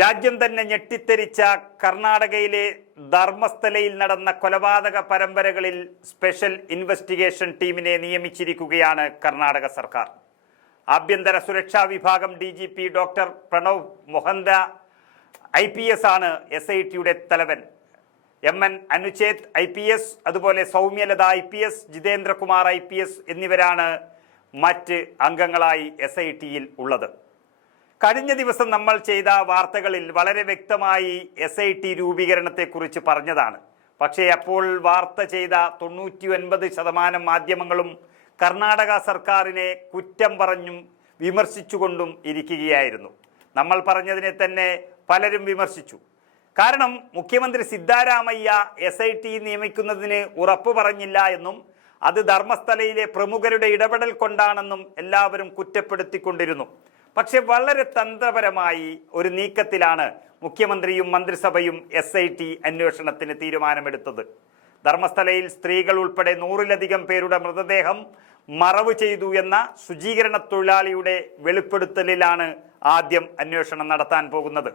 രാജ്യം തന്നെ ഞെട്ടിത്തെരിച്ച കർണാടകയിലെ ധർമ്മസ്ഥലയിൽ നടന്ന കൊലപാതക പരമ്പരകളിൽ സ്പെഷ്യൽ ഇൻവെസ്റ്റിഗേഷൻ ടീമിനെ നിയമിച്ചിരിക്കുകയാണ് കർണാടക സർക്കാർ. ആഭ്യന്തര സുരക്ഷാ വിഭാഗം D G P doctor Pranav Mohanta I P S ആണ് എസ് ഐ ടിയുടെ തലവൻ. M N Anuchet I P S അതുപോലെ Soumyalatha I P S Jitendrakumar I P S എന്നിവരാണ് മറ്റ് അംഗങ്ങളായി എസ് ഐ ടിയിൽ ഉള്ളത്. കഴിഞ്ഞ ദിവസം നമ്മൾ ചെയ്ത വാർത്തകളിൽ വളരെ വ്യക്തമായി എസ് ഐ ടി രൂപീകരണത്തെക്കുറിച്ച് പറഞ്ഞതാണ്. പക്ഷേ അപ്പോൾ വാർത്ത ചെയ്ത തൊണ്ണൂറ്റി ഒൻപത് ശതമാനം മാധ്യമങ്ങളും കർണാടക സർക്കാരിനെ കുറ്റം പറഞ്ഞും വിമർശിച്ചുകൊണ്ടും ഇരിക്കുകയായിരുന്നു. നമ്മൾ പറഞ്ഞതിനെ തന്നെ പലരും വിമർശിച്ചു. കാരണം മുഖ്യമന്ത്രി സിദ്ധാരാമയ്യ എസ് ഐ ടി നിയമിക്കുന്നതിന് ഉറപ്പു പറഞ്ഞില്ല എന്നും അത് ധർമ്മസ്ഥലയിലെ പ്രമുഖരുടെ ഇടപെടൽ കൊണ്ടാണെന്നും എല്ലാവരും കുറ്റപ്പെടുത്തിക്കൊണ്ടിരുന്നു. പക്ഷെ വളരെ തന്ത്രപരമായി ഒരു നീക്കത്തിലാണ് മുഖ്യമന്ത്രിയും മന്ത്രിസഭയും എസ് ഐ ടി അന്വേഷണത്തിന് തീരുമാനമെടുത്തത്. ധർമ്മസ്ഥലയിൽ സ്ത്രീകൾ ഉൾപ്പെടെ നൂറിലധികം പേരുടെ മൃതദേഹം മറവ് ചെയ്തു എന്ന ശുചീകരണ തൊഴിലാളിയുടെ വെളിപ്പെടുത്തലിലാണ് ആദ്യം അന്വേഷണം നടത്താൻ പോകുന്നത്.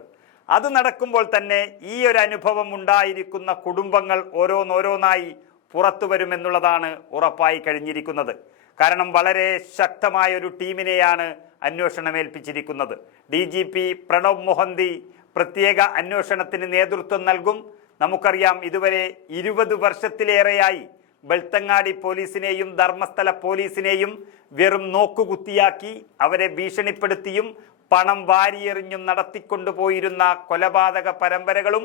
അത് നടക്കുമ്പോൾ തന്നെ ഈ ഒരു അനുഭവം ഉണ്ടായിരിക്കുന്ന കുടുംബങ്ങൾ ഓരോന്നോരോന്നായി പുറത്തു വരുമെന്നുള്ളതാണ് ഉറപ്പായി കഴിഞ്ഞിരിക്കുന്നത്. കാരണം വളരെ ശക്തമായ ഒരു ടീമിനെയാണ് അന്വേഷണം ഏൽപ്പിച്ചിരിക്കുന്നത് D G P Pranab Mohanty പ്രത്യേക അന്വേഷണത്തിന് നേതൃത്വം നൽകും. നമുക്കറിയാം ഇതുവരെ ഇരുപത് വർഷത്തിലേറെയായി ബെൽത്തങ്ങാടി പോലീസിനെയും ധർമ്മസ്ഥല പോലീസിനെയും വെറും നോക്കുകുത്തിയാക്കി അവരെ ഭീഷണിപ്പെടുത്തിയും പണം വാരിയെറിഞ്ഞും നടത്തിക്കൊണ്ടുപോയിരുന്ന കൊലപാതക പരമ്പരകളും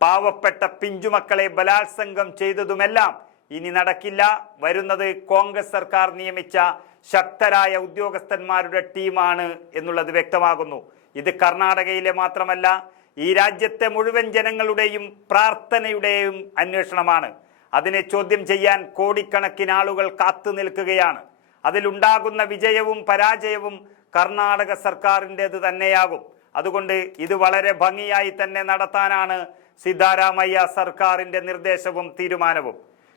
പാവപ്പെട്ട പിഞ്ചുമക്കളെ ബലാത്സംഗം ചെയ്തതുമെല്ലാം ഇനി നടക്കില്ല. വരുന്നത് കോൺഗ്രസ് സർക്കാർ നിയമിച്ച ശക്തരായ ഉദ്യോഗസ്ഥന്മാരുടെ ടീമാണ് എന്നുള്ളത് വ്യക്തമാകുന്നു. ഇത് കർണാടകയിലെ മാത്രമല്ല ഈ രാജ്യത്തെ മുഴുവൻ ജനങ്ങളുടെയും പ്രാർത്ഥനയുടെയും അന്വേഷണമാണ്. അതിനെ ചോദ്യം ചെയ്യാൻ കോടിക്കണക്കിന് ആളുകൾ കാത്തു നിൽക്കുകയാണ്. അതിലുണ്ടാകുന്ന വിജയവും പരാജയവും കർണാടക സർക്കാരിന്റെത് തന്നെയാകും. അതുകൊണ്ട് ഇത് വളരെ ഭംഗിയായി തന്നെ നടത്താനാണ് സിദ്ധാരാമയ്യ സർക്കാരിന്റെ നിർദ്ദേശവും തീരുമാനവും.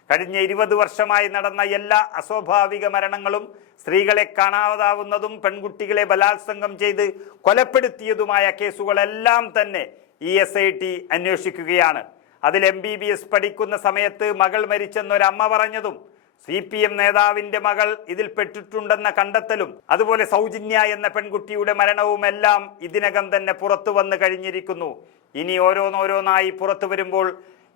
കഴിഞ്ഞ ഇരുപത് വർഷമായി നടന്ന എല്ലാ അസ്വാഭാവിക മരണങ്ങളും സ്ത്രീകളെ കാണാതാവുന്നതും പെൺകുട്ടികളെ ബലാത്സംഗം ചെയ്ത് കൊലപ്പെടുത്തിയതുമായ കേസുകളെല്ലാം തന്നെ ഇ എസ് ഐ ടി അന്വേഷിക്കുകയാണ്. അതിൽ എം ബി ബി എസ് പഠിക്കുന്ന സമയത്ത് മകൾ മരിച്ചെന്നൊരമ്മ പറഞ്ഞതും സി പി എം നേതാവിന്റെ മകൾ ഇതിൽ പെട്ടിട്ടുണ്ടെന്ന കണ്ടെത്തലും അതുപോലെ സൗജന്യ എന്ന പെൺകുട്ടിയുടെ മരണവും എല്ലാം ഇതിനകം തന്നെ പുറത്തു വന്നു കഴിഞ്ഞിരിക്കുന്നു. ഇനി ഓരോന്നോരോന്നായി പുറത്തു വരുമ്പോൾ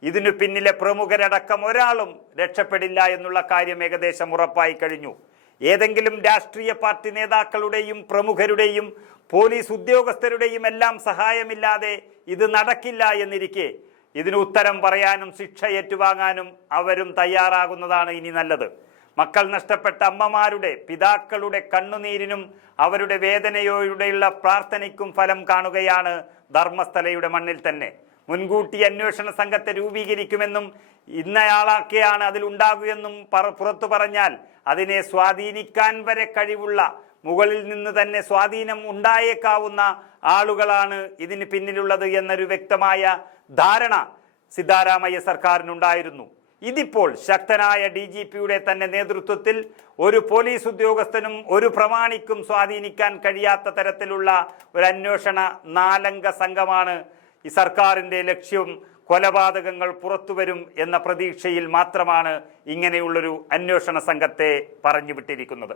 ഇതിനു പിന്നിലെ പ്രമുഖരടക്കം ഒരാളും രക്ഷപ്പെടില്ല എന്നുള്ള കാര്യം ഏകദേശം ഉറപ്പായി കഴിഞ്ഞു. ഏതെങ്കിലും രാഷ്ട്രീയ പാർട്ടി നേതാക്കളുടെയും പ്രമുഖരുടെയും പോലീസ് ഉദ്യോഗസ്ഥരുടെയും എല്ലാം സഹായമില്ലാതെ ഇത് നടക്കില്ല എന്നിരിക്കെ ഇതിന് ഉത്തരം പറയാനും ശിക്ഷ ഏറ്റുവാങ്ങാനും അവരും തയ്യാറാകുന്നതാണ് ഇനി നല്ലത്. മക്കൾ നഷ്ടപ്പെട്ട അമ്മമാരുടെ പിതാക്കളുടെ കണ്ണുനീരിനും അവരുടെ വേദനയോടെയുള്ള പ്രാർത്ഥനയ്ക്കും ഫലം കാണുകയാണ് ധർമ്മസ്ഥലയുടെ മണ്ണിൽ തന്നെ. മുൻകൂട്ടി അന്വേഷണ സംഘത്തെ രൂപീകരിക്കുമെന്നും ഇന്നയാളൊക്കെയാണ് ഉണ്ടാകുമെന്നും പുറത്തു പറഞ്ഞാൽ അതിനെ സ്വാധീനിക്കാൻ വരെ കഴിവുള്ള മുകളിൽ നിന്ന് തന്നെ സ്വാധീനം ഉണ്ടായേക്കാവുന്ന ആളുകളാണ് ഇതിന് പിന്നിലുള്ളത് എന്നൊരു വ്യക്തമായ ധാരണ സിദ്ധാരാമയ്യ സർക്കാരിനുണ്ടായിരുന്നു. ഇതിപ്പോൾ ശക്തനായ ഡി ജി പിയുടെ തന്നെ നേതൃത്വത്തിൽ ഒരു പോലീസ് ഉദ്യോഗസ്ഥനും ഒരു പ്രമാണിക്കും സ്വാധീനിക്കാൻ കഴിയാത്ത തരത്തിലുള്ള ഒരു അന്വേഷണ നാലംഗ സംഘമാണ് ഈ സർക്കാരിന്റെ ലക്ഷ്യം കൊലപാതകങ്ങൾ പുറത്തുവരും എന്ന പ്രതീക്ഷയിൽ മാത്രമാണ് ഇങ്ങനെയുള്ളൊരു അന്വേഷണ സംഘത്തെ പറഞ്ഞു വിട്ടിരിക്കുന്നത്.